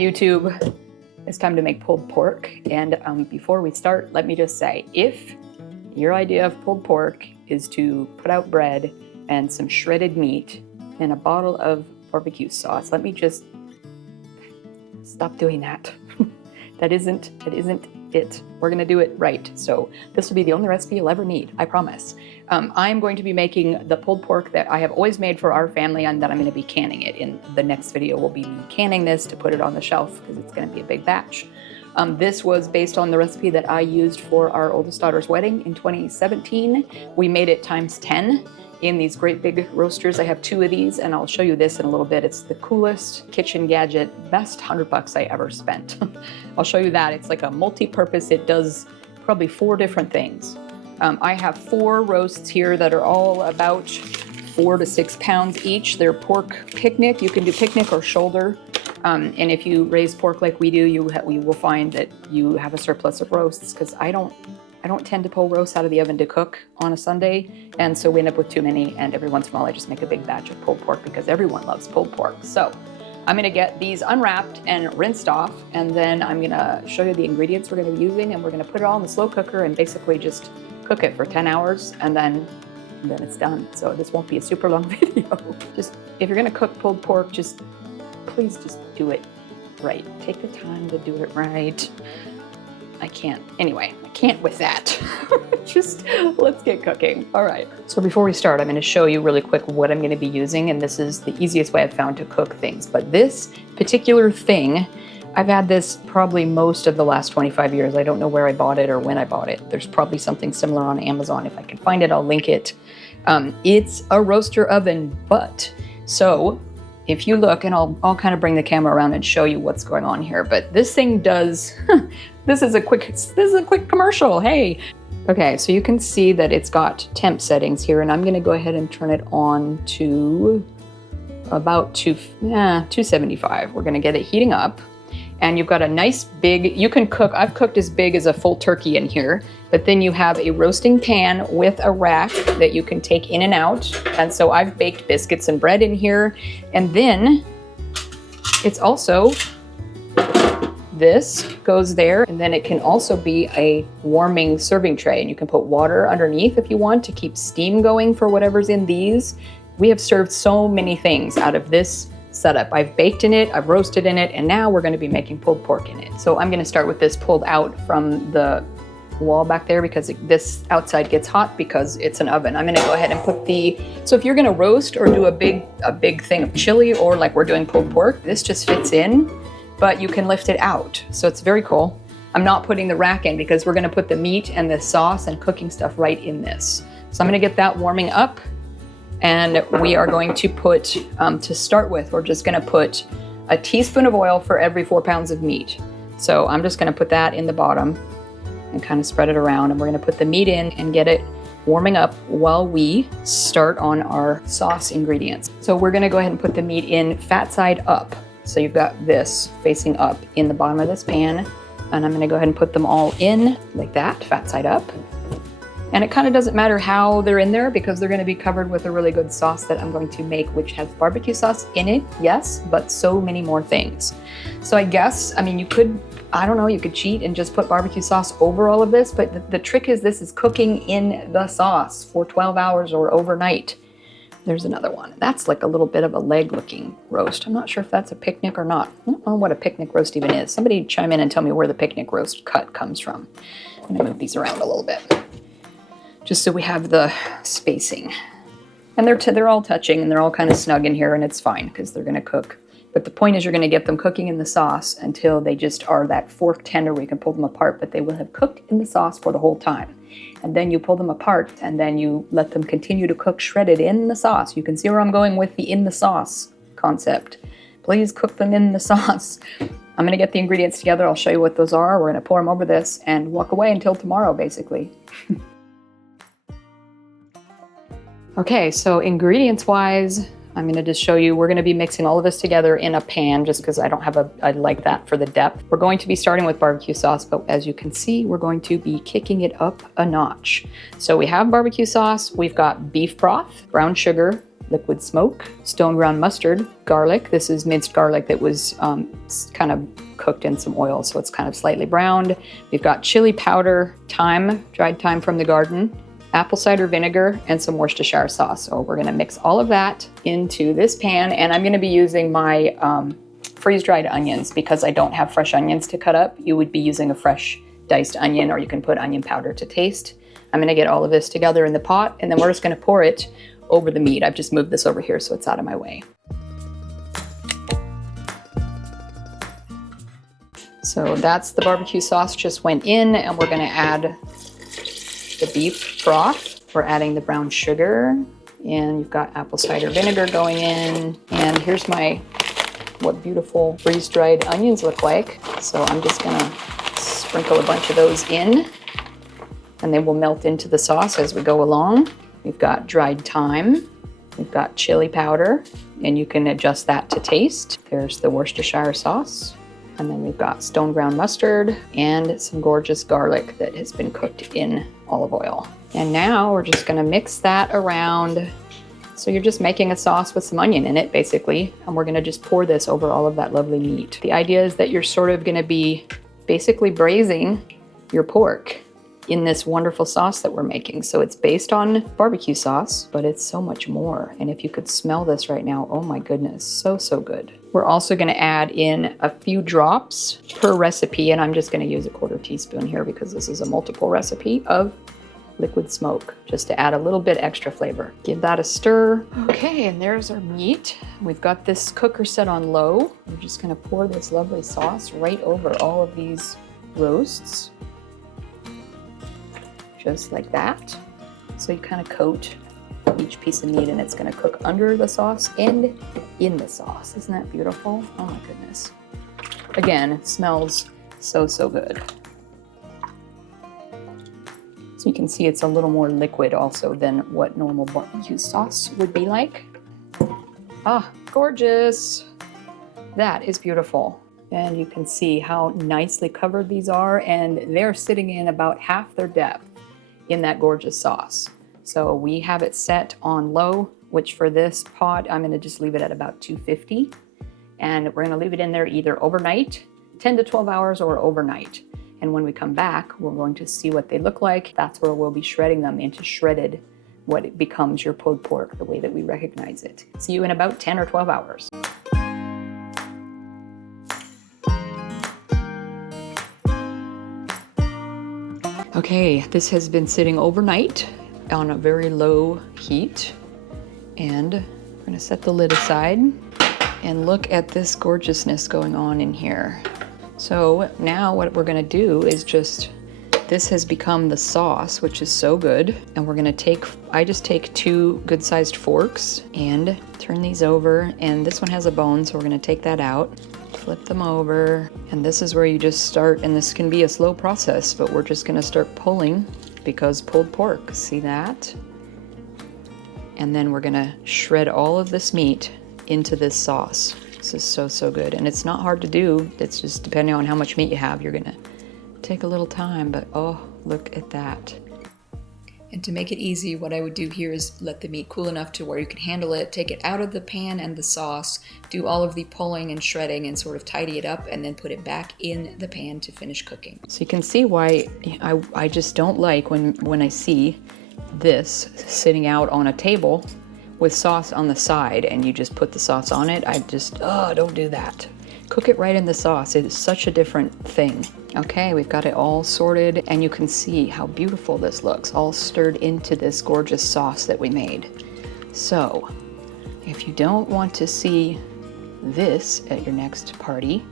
YouTube. It's time to make pulled pork. And before we start, let me just say, if your idea of pulled pork is to put out bread and some shredded meat and a bottle of barbecue sauce, let me just stop doing that. That isn't it. We're gonna do it right. So this will be the only recipe you'll ever need, I promise. I'm going to be making the pulled pork that I have always made for our family, and that I'm gonna be canning it. In the next video, we'll be canning this to put it on the shelf because it's gonna be a big batch. This was based on the recipe that I used for our oldest daughter's wedding in 2017. We made it times 10 in these great big roasters. I have 2 of these, and I'll show you this in a little bit. It's the coolest kitchen gadget, best $100 I ever spent. I'll show you that. It's like a multi-purpose. It does probably 4 different things. I have 4 roasts here that are all about 4 to 6 pounds each. They're pork picnic. You can do picnic or shoulder. And if you raise pork like we do, you will find that you have a surplus of roasts, because I don't tend to pull roasts out of the oven to cook on a Sunday, and so we end up with too many, and every once in a while I just make a big batch of pulled pork because everyone loves pulled pork. So I'm gonna get these unwrapped and rinsed off, and then I'm gonna show you the ingredients we're gonna be using, and we're gonna put it all in the slow cooker and basically just cook it for 10 hours, and then it's done. So this won't be a super long video. Just, if you're gonna cook pulled pork, please just do it right. Take the time to do it right. I can't with that. Just let's get cooking. All right. So before we start, I'm going to show you really quick what I'm going to be using, and this is the easiest way I've found to cook things. But this particular thing, I've had this probably most of the last 25 years. I don't know where I bought it or when I bought it. There's probably something similar on Amazon. If I can find it, I'll link it. It's a roaster oven butt. So if you look, and I'll kind of bring the camera around and show you what's going on here, but this thing does, this is a quick commercial, hey. Okay, so you can see that it's got temp settings here, and I'm gonna go ahead and turn it on to about 275. We're gonna get it heating up, and you've got a nice big, you can cook, I've cooked as big as a full turkey in here, but then you have a roasting pan with a rack that you can take in and out. And so I've baked biscuits and bread in here. And then it's also, this goes there, and then it can also be a warming serving tray, and you can put water underneath if you want to keep steam going for whatever's in these. We have served so many things out of this setup. I've baked in it, I've roasted in it, and now we're going to be making pulled pork in it. So I'm going to start with this pulled out from the wall back there, because this outside gets hot because it's an oven. I'm going to go ahead and put so if you're going to roast or do a big thing of chili, or like we're doing pulled pork, this just fits in, but you can lift it out. So it's very cool. I'm not putting the rack in because we're going to put the meat and the sauce and cooking stuff right in this. So I'm going to get that warming up. And we are going to put, to start with, we're just gonna put a teaspoon of oil for every 4 pounds of meat. So I'm just gonna put that in the bottom and kind of spread it around. And we're gonna put the meat in and get it warming up while we start on our sauce ingredients. So we're gonna go ahead and put the meat in fat side up. So you've got this facing up in the bottom of this pan. And I'm gonna go ahead and put them all in like that, fat side up. And it kind of doesn't matter how they're in there, because they're going to be covered with a really good sauce that I'm going to make, which has barbecue sauce in it, yes, but so many more things. So I guess, I mean, you could cheat and just put barbecue sauce over all of this, but the trick is this is cooking in the sauce for 12 hours or overnight. There's another one. That's like a little bit of a leg looking roast. I'm not sure if that's a picnic or not. I don't know what a picnic roast even is. Somebody chime in and tell me where the picnic roast cut comes from. I'm gonna move these around a little bit, just so we have the spacing. And they're all touching, and they're all kind of snug in here, and it's fine because they're gonna cook. But the point is you're gonna get them cooking in the sauce until they just are that fork tender where you can pull them apart, but they will have cooked in the sauce for the whole time. And then you pull them apart, and then you let them continue to cook shredded in the sauce. You can see where I'm going with the in the sauce concept. Please cook them in the sauce. I'm gonna get the ingredients together. I'll show you what those are. We're gonna pour them over this and walk away until tomorrow, basically. Okay, so ingredients wise, I'm gonna just show you, we're gonna be mixing all of this together in a pan just because I don't have I like that for the depth. We're going to be starting with barbecue sauce, but as you can see, we're going to be kicking it up a notch. So we have barbecue sauce, we've got beef broth, brown sugar, liquid smoke, stone ground mustard, garlic. This is minced garlic that was kind of cooked in some oil, so it's kind of slightly browned. We've got chili powder, thyme, dried thyme from the garden, apple cider vinegar, and some Worcestershire sauce. So we're gonna mix all of that into this pan, and I'm gonna be using my freeze-dried onions because I don't have fresh onions to cut up. You would be using a fresh diced onion, or you can put onion powder to taste. I'm gonna get all of this together in the pot, and then we're just gonna pour it over the meat. I've just moved this over here so it's out of my way. So that's the barbecue sauce just went in, and we're gonna add the beef broth. We're adding the brown sugar, and you've got apple cider vinegar going in. And here's what beautiful freeze-dried onions look like. So I'm just gonna sprinkle a bunch of those in, and they will melt into the sauce as we go along. We've got dried thyme, we've got chili powder, and you can adjust that to taste. There's the Worcestershire sauce, and then we've got stone ground mustard and some gorgeous garlic that has been cooked in olive oil. And now we're just gonna mix that around. So you're just making a sauce with some onion in it, basically, and we're gonna just pour this over all of that lovely meat. The idea is that you're sort of gonna be basically braising your pork in this wonderful sauce that we're making. So it's based on barbecue sauce, but it's so much more. And if you could smell this right now, oh my goodness, so, so good. We're also gonna add in a few drops per recipe, and I'm just gonna use a 1/4 teaspoon here because this is a multiple recipe of liquid smoke, just to add a little bit extra flavor. Give that a stir. Okay, and there's our meat. We've got this cooker set on low. We're just gonna pour this lovely sauce right over all of these roasts. Just like that. So you kind of coat each piece of meat, and it's gonna cook under the sauce and in the sauce. Isn't that beautiful? Oh my goodness. Again, it smells so, so good. So you can see it's a little more liquid also than what normal barbecue sauce would be like. Ah, gorgeous. That is beautiful. And you can see how nicely covered these are, and they're sitting in about half their depth in that gorgeous sauce. So we have it set on low, which for this pot, I'm gonna just leave it at about 250. And we're gonna leave it in there either overnight, 10 to 12 hours, or overnight. And when we come back, we're going to see what they look like. That's where we'll be shredding them into shredded, what it becomes your pulled pork, the way that we recognize it. See you in about 10 or 12 hours. Okay, this has been sitting overnight on a very low heat. And we're gonna set the lid aside and look at this gorgeousness going on in here. So now what we're gonna do is this has become the sauce, which is so good. And we're gonna I just take 2 good-sized forks and turn these over. And this one has a bone, so we're gonna take that out, flip them over. And this is where you just start, and this can be a slow process, but we're just gonna start pulling, because pulled pork, see that? And then we're gonna shred all of this meat into this sauce. This is so, so good. And it's not hard to do. It's just depending on how much meat you have, you're gonna take a little time, but oh, look at that. And to make it easy, what I would do here is let the meat cool enough to where you can handle it, take it out of the pan and the sauce, do all of the pulling and shredding and sort of tidy it up, and then put it back in the pan to finish cooking. So you can see why I just don't like when I see this sitting out on a table with sauce on the side and you just put the sauce on it. Don't do that. Cook it right in the sauce. It is such a different thing. Okay, we've got it all sorted, and you can see how beautiful this looks, all stirred into this gorgeous sauce that we made. So, if you don't want to see this at your next party,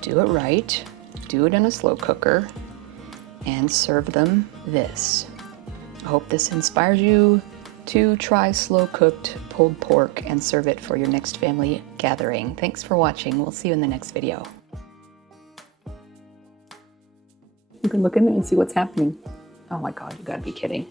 do it right, do it in a slow cooker, and serve them this. I hope this inspires you to try slow-cooked pulled pork and serve it for your next family gathering. Thanks for watching. We'll see you in the next video. You can look in there and see what's happening. Oh my God, you gotta be kidding.